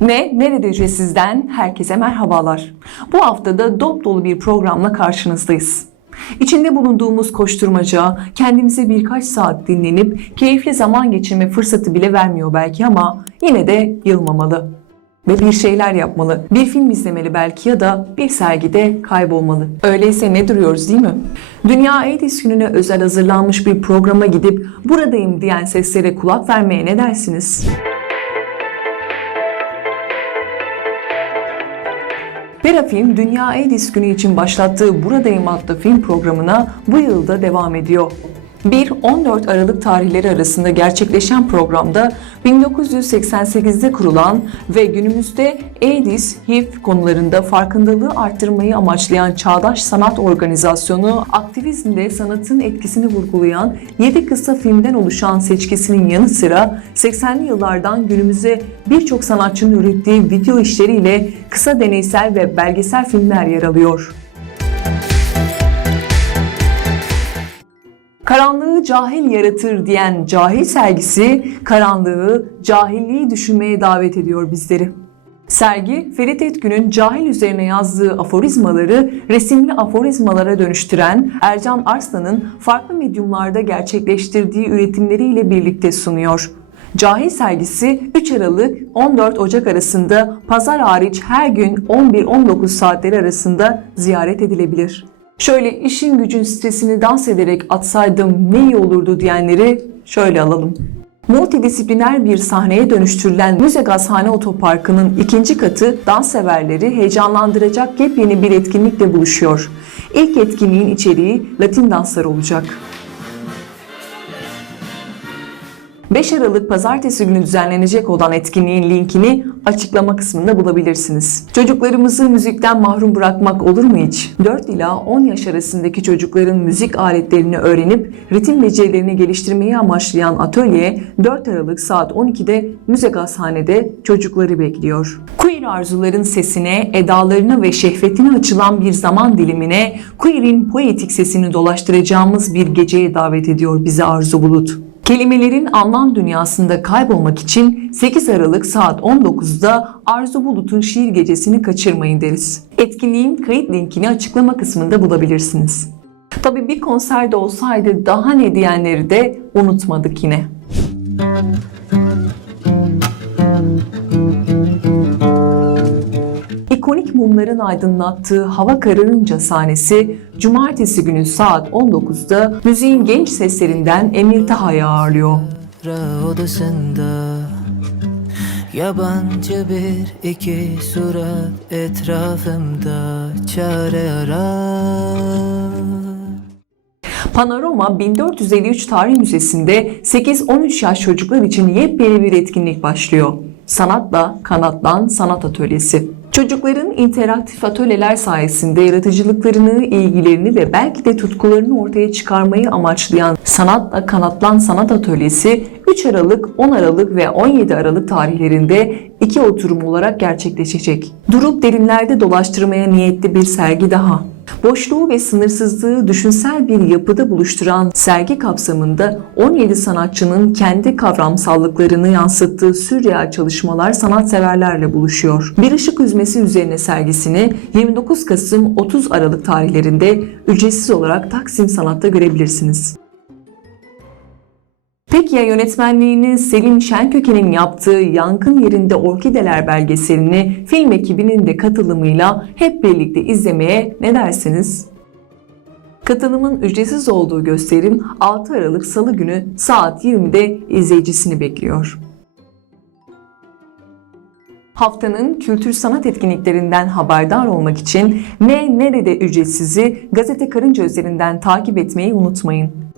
Ne nerede ücretsizden herkese merhabalar. Bu haftada dop dolu bir programla karşınızdayız. İçinde bulunduğumuz koşturmaca kendimize birkaç saat dinlenip keyifli zaman geçirme fırsatı bile vermiyor belki ama yine de yılmamalı. Ve bir şeyler yapmalı. Bir film izlemeli belki ya da bir sergide kaybolmalı. Öyleyse ne duruyoruz değil mi? Dünya AIDS gününe özel hazırlanmış bir programa gidip buradayım diyen seslere kulak vermeye ne dersiniz? Vera Film Dünya AIDS Günü için başlattığı Buradayım adlı film programına bu yılda devam ediyor. 1-14 Aralık tarihleri arasında gerçekleşen programda 1988'de kurulan ve günümüzde AIDS, HIV konularında farkındalığı arttırmayı amaçlayan Çağdaş Sanat Organizasyonu, aktivizmde sanatın etkisini vurgulayan 7 kısa filmden oluşan seçkisinin yanı sıra 80'li yıllardan günümüze birçok sanatçının ürettiği video işleriyle kısa deneysel ve belgesel filmler yer alıyor. Karanlığı cahil yaratır diyen cahil sergisi karanlığı, cahilliği düşünmeye davet ediyor bizleri. Sergi, Ferit Etgün'ün cahil üzerine yazdığı aforizmaları resimli aforizmalara dönüştüren Ercan Arslan'ın farklı medyumlarda gerçekleştirdiği üretimleriyle birlikte sunuyor. Cahil sergisi 3 Aralık 14 Ocak arasında pazar hariç her gün 11-19 saatleri arasında ziyaret edilebilir. Şöyle işin gücün stresini dans ederek atsaydım ne iyi olurdu diyenleri şöyle alalım. Multidisipliner bir sahneye dönüştürülen Müze Gazhane Otoparkı'nın ikinci katı dans severleri heyecanlandıracak yepyeni bir etkinlikle buluşuyor. İlk etkinliğin içeriği Latin dansları olacak. 5 Aralık pazartesi günü düzenlenecek olan etkinliğin linkini açıklama kısmında bulabilirsiniz. Çocuklarımızı müzikten mahrum bırakmak olur mu hiç? 4 ila 10 yaş arasındaki çocukların müzik aletlerini öğrenip ritim becerilerini geliştirmeyi amaçlayan atölye 4 Aralık saat 12'de Müze Gazhane'de çocukları bekliyor. Queer arzuların sesine, edalarına ve şehvetine açılan bir zaman dilimine queer'in poetik sesini dolaştıracağımız bir geceye davet ediyor bizi Arzu Bulut. Kelimelerin anlam dünyasında kaybolmak için 8 Aralık saat 19'da Arzu Bulut'un şiir gecesini kaçırmayın deriz. Etkinliğin kayıt linkini açıklama kısmında bulabilirsiniz. Tabii bir konserde olsaydı daha ne diyenleri de unutmadık yine. İkonik mumların aydınlattığı Hava Kararınca sahnesi Cumartesi günü saat 19'da müziğin genç seslerinden Emir Taha'yı ağırlıyor. Odasında Yabancı bir iki surat etrafımda çare arar Panorama 1453 Tarih Müzesi'nde 8-13 yaş çocuklar için yepyeni bir etkinlik başlıyor. Sanatla Kanatlan Sanat Atölyesi. Çocukların interaktif atölyeler sayesinde yaratıcılıklarını, ilgilerini ve belki de tutkularını ortaya çıkarmayı amaçlayan Sanatla Kanatlan Sanat Atölyesi 3 Aralık, 10 Aralık ve 17 Aralık tarihlerinde iki oturum olarak gerçekleşecek. Durup derinlerde dolaştırmaya niyetli bir sergi daha. Boşluğu ve sınırsızlığı düşünsel bir yapıda buluşturan sergi kapsamında 17 sanatçının kendi kavramsallıklarını yansıttığı sürreal çalışmalar sanatseverlerle buluşuyor. Bir ışık üzmesi üzerine sergisini 29 Kasım 30 Aralık tarihlerinde ücretsiz olarak Taksim Sanat'ta görebilirsiniz. Peki ya yönetmenliğini Selim Şenköken'in yaptığı Yankın Yerinde Orkideler belgeselini film ekibinin de katılımıyla hep birlikte izlemeye ne dersiniz? Katılımın ücretsiz olduğu gösterim 6 Aralık Salı günü saat 20'de izleyicisini bekliyor. Haftanın kültür sanat etkinliklerinden haberdar olmak için Ne Nerede Ücretsizi Gazete Karınca üzerinden takip etmeyi unutmayın.